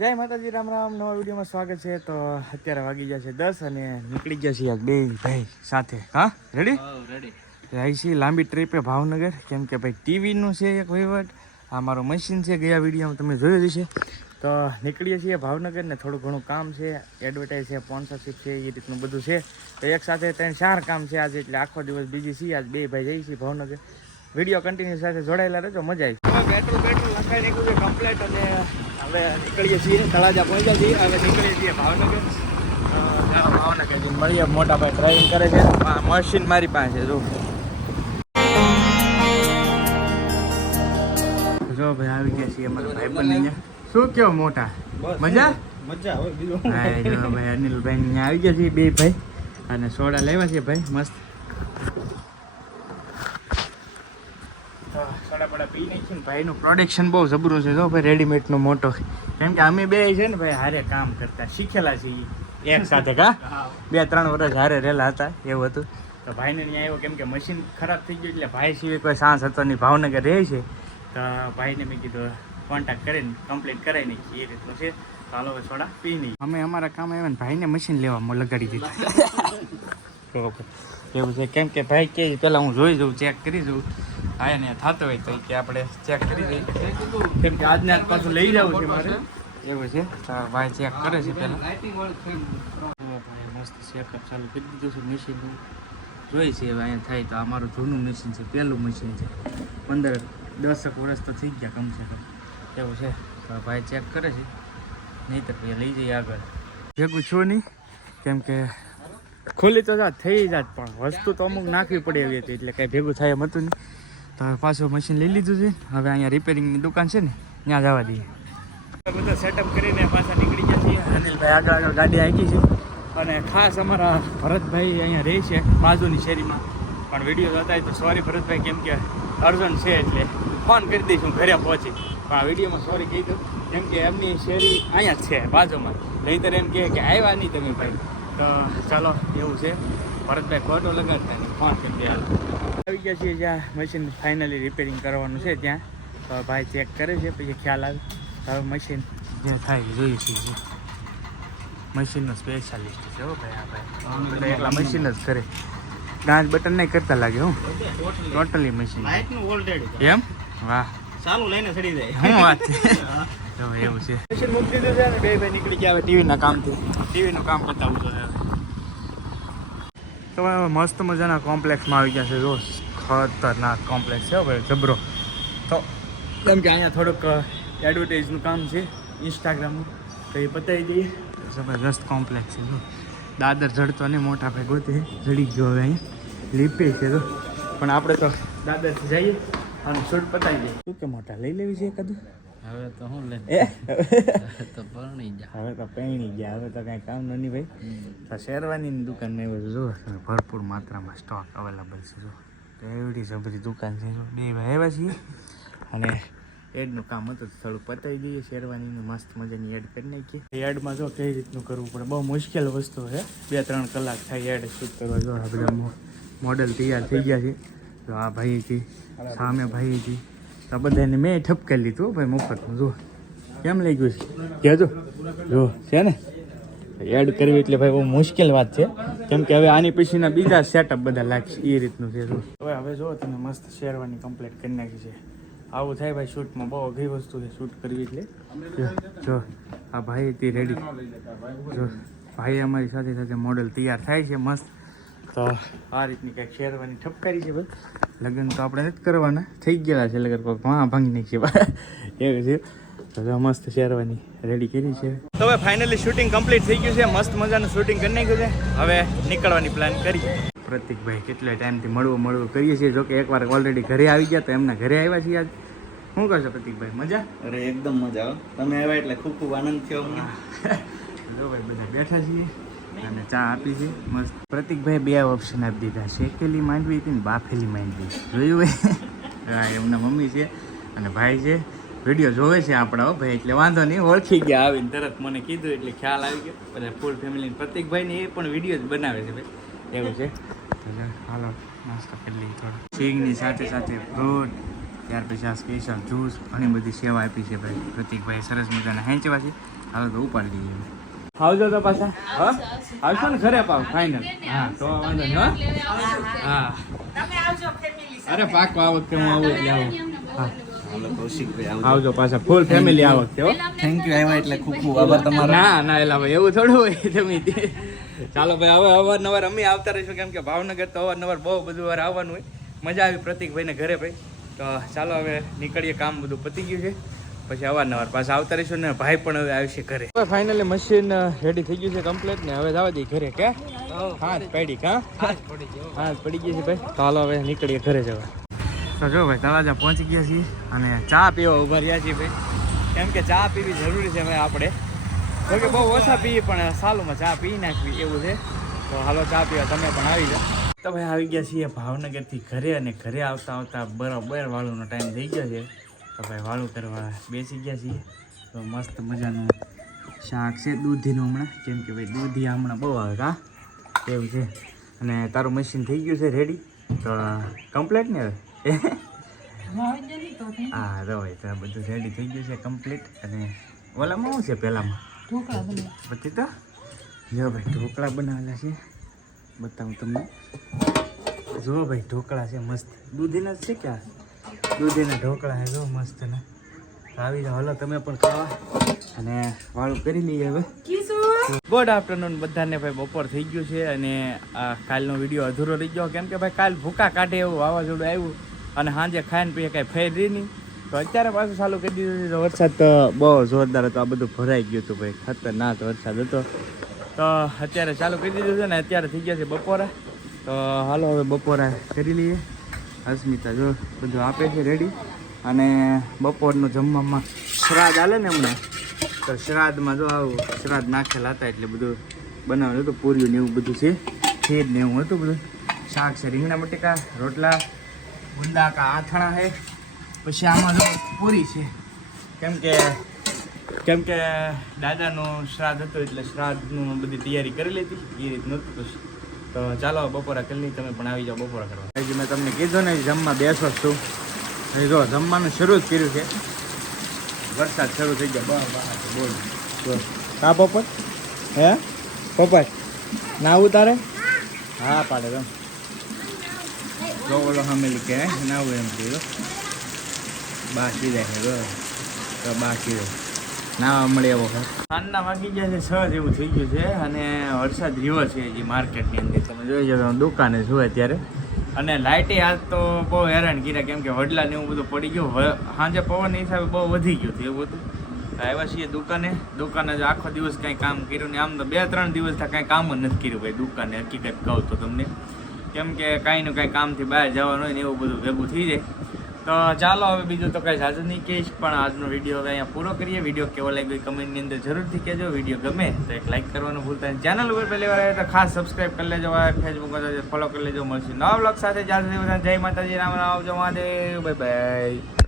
જય માતાજી, રામ રામ. નવા વિડીયોમાં સ્વાગત છે. તો અત્યારે વાગી ગયા છે 10 અને નીકળી ગયા છીએ બે ભાઈ સાથે. હા, રેડી જાય છે લાંબી ટ્રીપે ભાવનગર, કેમ કે ભાઈ ટીવીનું છે એક વહીવટ. આ મારું મશીન છે, ગયા વિડીયોમાં તમે જોયું જ છે. તો નીકળીએ છીએ ભાવનગર ને થોડું ઘણું કામ છે, એડવર્ટાઈઝ છે, સ્પોન્સરશિપ છે, એ રીતનું બધું છે. તો એક સાથે 3-4 કામ છે આજે, એટલે આખો દિવસ બીજી છીએ. આજ બે ભાઈ જઈએ છીએ ભાવનગર. વિડીયો કન્ટિન્યુ સાથે જોડાયેલા રહેજો, મજા આવી. પેટ્રોલ લખાઈ નીકળ્યું છે કમ્પ્લેટ અને હવે નીકળીએ છીએ તળાજા પહોંચ્યા છીએ. હવે નીકળીએ છીએ ભાવનગર. ભાવનગર જઈને મળીએ. મોટા ભાઈ ડ્રાઇવિંગ કરે છે, મશીન મારી પાસે જો ભાઈ આવી ગયા છીએ અમારા ભાઈ બંને. શું કેવો મોટા મજા હવે બીજું ભાઈ અનિલભાઈ અહીંયા આવી ગયા છીએ બે ભાઈ, અને સોડા લેવા છે ભાઈ મસ્ત. સોડા પડા પી નાખીએ ને. ભાઈનું પ્રોડક્શન બહુ જબરું છે જો ભાઈ, રેડીમેડનો મોટો. કેમ કે અમે બે છે ને ભાઈ હારે કામ કરતા શીખેલા છીએ એક સાથે. કા 2-3 વર્ષ હારે રહેલા હતા એવું હતું. તો ભાઈને ત્યાં આવ્યો, કેમ કે મશીન ખરાબ થઈ ગયું એટલે ભાઈ સિવાય કોઈ સાંસ હતો નહીં. ભાવનગર રહે છે તો ભાઈને મેં કીધું કોન્ટેક્ટ કરીને કમ્પ્લીટ કરાવી નાખીએ, એ રીતનું છે. ચાલો હવે સોડા પી નહીં. અમે અમારા કામ આવ્યા ને ભાઈને મશીન લેવામાં લગાડી દીધું એવું છે. કેમ કે ભાઈ કે પહેલાં હું જોઈ જાઉં, ચેક કરી જાઉં. હા એને થતો હોય તો કે આપણે ચેક કરી દઈએ, કેમ કે આજને આજ પાછું લઈ જવું છે મારે એવું છે. તો ભાઈ ચેક કરે છે પહેલાં. ભાઈ મસ્ત ચેકઅપ ચાલુ કરી દીધું છે. મશીન જોઈ છે હવે અહીંયા થાય. તો આ મારું જૂનું મશીન છે, પહેલું મશીન છે. 15-10 વર્ષ તો થઈ ગયા કમસે કમ એવું છે. તો ભાઈ ચેક કરે છે, નહીં તો પછી લઈ જઈએ આગળ. ભેગું છું નહીં, કેમ કે ખુલ્લી તો જાત થઈ જાત, પણ વસ્તુ તો અમુક નાખવી પડે એવી હતી, એટલે કંઈ ભેગું થાય એમ હતું નહીં. તો હવે પાછું મશીન લઈ લીધું છે. હવે અહીંયા રિપેરિંગની દુકાન છે ને, ત્યાં જવા દઈએ. બધા સેટઅપ કરીને પાછા નીકળી ગયા છીએ. અનિલભાઈ આગળ ગાડી આવી છે, અને ખાસ અમારા ભરતભાઈ અહીંયા રહે છે બાજુની શેરીમાં. પણ વિડીયો જોતા તો સોરી ભરતભાઈ, કેમ કે અર્જન્ટ છે એટલે ફોન કરી દઈશું ઘરે પહોંચી. પણ આ વિડીયોમાં સોરી કહી દઉં, કેમ કે એમની શેરી અહીંયા જ છે બાજુમાં. નહીંતર એમ કહે કે આવ્યા નહીં તમે ભાઈ. તો ચાલો એવું છે. ભરતભાઈ ફોટો લગાડતા નહીં, ફોન કરી દે. આવી ગયા છીએ જ્યાં મશીન ફાઇનલી રિપેરિંગ કરવાનું છે ત્યાં. તો ભાઈ ચેક કરે છે, પછી ખ્યાલ આવે. હવે મશીન જે થાય જોઈએ છીએ. મશીનનો સ્પેશિયાલિસ્ટ છે હો ભાઈ. આ ભાઈ એટલા મશીન જ કરે, ડાન્સ બટન નહીં કરતા લાગે. હું ટોટલી મશીન એમ. વાહ, ચાલુ લઈને ચડી જાય. શું વાત છે. એવું છે. મશીન મૂકી દીધું છે ને બે ભાઈ નીકળી ગયા હવે ટીવીના કામથી. ટીવીનું કામ બતાવું છું હવે. તો મસ્ત મજાના કોમ્પ્લેક્સમાં આવી ગયા છે. જો ખતરનાક કોમ્પ્લેક્સ છે ભાઈ, જબરો. તો કેમ કે અહીંયા થોડુંક એડવર્ટાઈઝનું કામ છે ઇન્સ્ટાગ્રામનું, તો એ બતાવી દઈએ. જબરદસ્ત કોમ્પ્લેક્સ છે. જો દાદર જડતો નહીં, મોટા ભાઈ ગોતે જડી ગયો હવે. અહીંયા લીપે છે તો, પણ આપણે તો દાદરથી જઈએ અને શૂટ પતાવી દઈએ. શું કે મોટા લઈ લેવી છે એકાદું? હવે તો હું લે તો પરણી ગયા. હવે તો પરણી ગયા. હવે તો કાંઈ કામ નહીં ભાઈ. તો શેરવાનીની દુકાનમાં એવું જો ભરપૂર માત્રામાં સ્ટોક અવેલેબલ છે. જો તો એવડી જબરી દુકાન છે. જો બે ભાઈ આવ્યા છીએ અને એડનું કામ હતું, થોડું પતાવી દઈએ. શેરવાનીનું મસ્ત મજાની એડ કરી નાખીએ. એડમાં જો કઈ રીતનું કરવું પડે, બહુ મુશ્કેલ વસ્તુ છે. 2-3 કલાક થાય એડ શૂટ કરવા. જો આ બધા મોડલ તૈયાર થઈ ગયા છે. જો આ ભાઈ હતી, સામે ભાઈ હતી. તો બધાને મેં ઠપકારી લીધું ભાઈ મફતનું. જો કેમ લઈ ગયું છે કહેજો. જો છે ને એડ કરવી એટલે ભાઈ બહુ મુશ્કેલ વાત છે, કેમ કે હવે આની પછીના બીજા સેટઅપ બધા લાગશે એ રીતનું છે. હવે જો તમે મસ્ત શેરવાની કમ્પ્લીટ કરી નાખી છે. આવું થાય ભાઈ શૂટમાં, બહુ અઘરી વસ્તુ છે શૂટ કરવી એટલે. જો આ ભાઈ હતી રેડી. જો ભાઈ અમારી સાથે સાથે મોડલ તૈયાર થાય છે મસ્ત. તો આ રીતની કંઈક શેરવાની ઠપકારી છે ભાઈ. લગ્ન તો આપણે નથી કરવાના, થઈ ગયેલા છે લગ્ન, કોઈ હા ભાંગી નાખીએ એવું છે. તો મસ્ત શેરવાની રેડી કરી છે. તો હવે ફાઇનલી શૂટિંગ કમ્પ્લીટ થઈ ગયું છે. મસ્ત મજાનું શૂટિંગ કરી નાખ્યું છે. હવે નીકળવાની પ્લાન કરીએ. પ્રતિકભાઈ કેટલા ટાઈમથી મળવું કરીએ છીએ. જોકે એકવાર ઓલરેડી ઘરે આવી ગયા, તો એમના ઘરે આવ્યા છીએ આજ. શું કહો છો પ્રતિકભાઈ, મજા? અરે એકદમ મજા આવે. તમે આવ્યા એટલે ખૂબ ખૂબ આનંદ થયો અમને. જો ભાઈ બધા બેઠા છીએ અને ચા આપી છે મસ્ત. પ્રતિકભાઈ 2 ઓપ્શન આપી દીધા, શેકેલી માંડવી હતી ને બાફેલી માંડવી. જોયું ભાઈ? હા, એમના મમ્મી છે અને ભાઈ છે. વિડીયો જોવે છે આપણા ભાઈ, એટલે વાંધો નહીં, ઓળખી ગયા. આવીને તરત મને કીધું એટલે ખ્યાલ આવી ગયો. બધા ફૂલ ફેમિલી. પ્રતિકભાઈને એ પણ વિડીયો જ બનાવે છે ભાઈ, એવું છે. હાલો નાસ્તો કરી લઈએ થોડો. સિંગની સાથે સાથે ફ્રૂટ ત્યાર પછી આ સ્પેશિયલ જ્યુસ ઘણી બધી સેવા આપી છે ભાઈ પ્રતિકભાઈ સરસ મજાના હેંચવા છે. હાલો તો ઉપાડી લઈએ. આવજો તો પાછા. હા આવશો ને ઘરે પાવ ફાઇનલ. હા તો વાંધો નહીં. હા તમે આવજો ફેમિલી અરે પાકો આ વખતે હું આવું એટલે આવું. હા હાલો કૌશિકભાઈ આવજો પાછા ફૂલ ફેમિલી આ વખતે હો. થેન્ક યુ આવ્યા એટલે ખૂબ ખૂબ આભાર તમારો. ના ના એલા ભાઈ એવું થોડું હોય તમે ચાલો ભાઈ હવે અવારનવાર અમે આવતા રહીશું કેમ કે ભાવનગર તો અવારનવાર બહુ બધું વાર આવવાનું હોય. મજા આવી પ્રતિકભાઈને ઘરે ભાઈ. તો ચાલો હવે નીકળીએ, કામ બધું પતી ગયું છે, પછી અવારનવાર પાછા આવતા રહીશું ને ભાઈ પણ હવે આવશે ઘરે. હવે ફાઇનલી મશીન રેડી થઈ ગયું છે કમ્પ્લીટ ને હવે જવા દઈએ ઘરે. કે હા પડી હા પડી ગઈ છે ભાઈ. તો હાલો હવે નીકળીએ ઘરે જવા. તો જો ભાઈ તળાજા પહોંચી ગયા છીએ અને ચા પીવા ઉભા રહ્યા છીએ ભાઈ. કેમ કે ચા પીવી જરૂરી છે ભાઈ આપણે. જોકે બહુ ઓછા પીએ પણ સાલુમાં ચા પી નાખવી એવું છે. તો હાલો ચા પીવા તમે પણ આવી જાઓ. તો ભાઈ આવી ગયા છીએ ભાવનગરથી ઘરે અને ઘરે આવતા આવતા બરાબર વાળુનો ટાઈમ થઈ ગયો છે. તો ભાઈ વાળું કરવા બેસી ગયા છીએ. તો મસ્ત મજાનું શાક છે દૂધીનું હમણાં, કેમ કે ભાઈ દૂધી હમણાં બહુ આવે કા એવું છે. અને તારું મશીન થઈ ગયું છે રેડી તો કમ્પ્લીટ ને હવે હા તો ભાઈ તો બધું રેડી થઈ ગયું છે કમ્પ્લીટ. અને ઓલામાં શું છે પહેલાંમાં પછી તો જો ભાઈ ઢોકળા બનાવેલા છે બતાવું તમને. જો ભાઈ ઢોકળા છે મસ્ત દૂધીના જ છે કે આ દૂધીના ઢોકળા છે જો મસ્ત ને. આવી જાઓ હાલો તમે પણ ખાવા અને વાળું કરી લઈએ હવે. ગુડ આફ્ટરનૂન બધાને ભાઈ. બપોર થઈ ગયું છે અને આ કાલનો વિડીયો અધૂરો રહી ગયો કેમ કે ભાઈ કાલ ભૂકા કાઢે એવું વાવાઝોડું આવ્યું અને સાંજે ખાઈને પીએ કાંઈ ફેર રહી નહીં. તો અત્યારે પાછું ચાલુ કરી દીધું છે. વરસાદ તો બહુ જોરદાર હતો, આ બધું ભરાઈ ગયું હતું ભાઈ, ખતરનાક વરસાદ હતો. તો અત્યારે ચાલુ કરી દીધું છે ને અત્યારે થઈ ગયા છે બપોરે. તો હાલો હવે બપોરે કરી લઈએ. અસ્મિતા જો બધું આપે છે રેડી. અને બપોરનું જમવામાં શ્રાદ્ધ હાલે ને હમણાં, તો શ્રાદ્ધમાં જો આવું શ્રાદ્ધ નાખેલા હતા એટલે બધું બનાવેલું હતું. પૂરીયું ને એવું બધું છે, ખીર ને એવું હતું બધું. શાક છે રીંગણા બટેકા, રોટલા, ગુંદા કા આથણા છે. પછી આમાં જો પૂરી છે કેમ કે દાદાનું શ્રાદ્ધ હતું એટલે શ્રાદ્ધનું બધી તૈયારી કરી લીધી એ રીતનું હતું. પછી તો ચાલો બપોરા કરી લઈ, તમે પણ આવી જાઓ બપોરા કરવા. હજી મેં તમને કીધું ને જમવા બેસો છું. હજી જો જમવાનું શરૂ જ કર્યું છે, વરસાદ શરૂ થઈ ગયો. બોલ કા પોપટ હે પોપટ ના ઉતારે હા પાડે તમ જો ઓલો હમેલી કે ના હોય એમ કીધું બાકી જાય છે તો બાકી ના મળે એવો સાંજના વાગી ગયા છે 6 જેવું થઈ ગયું છે અને વરસાદ રહ્યો છે હજી માર્કેટની અંદર. તમે જોઈ જાવ દુકાને છું અત્યારે. અને લાઇટે આજ તો બહુ હેરાન કર્યા કેમ કે વડલા ને એવું બધું પડી ગયું. સાંજે પવન હિસાબે બહુ વધી ગયું હતું એવું બધું. આવ્યા છીએ દુકાને જ આખો દિવસ કાંઈ કામ કર્યું ને આમ તો 2-3 દિવસથી કાંઈ કામ જ નથી કર્યું ભાઈ દુકાને. હકીકત કહું તો તમને કેમ કે કાંઈ ને કાંઈ કામથી બહાર જવાનું હોય ને એવું બધું ભેગું થઈ જાય. તો ચાલો હવે બીજું તો કાંઈ સાજુ નહીં કહીશ પણ આજનો વિડીયો હવે અહીંયા પૂરો કરીએ. વિડીયો કેવો લાગ્યો કમેન્ટની અંદર જરૂરથી કહેજો. વિડીયો ગમે તો એક લાઈક કરવાનું ભૂલતા નહીં. ચેનલ ઉપર પહેલી વાર આવે તો ખાસ સબસ્ક્રાઈબ કરી લેજો, ફેસબુક પર ફોલો કરી લેજો. મળશે નવા બ્લોગ સાથે. જ્યાં સુધી બધા જય માતાજી, રામ રામ, આવજો મહાદેવ, બાય બાય.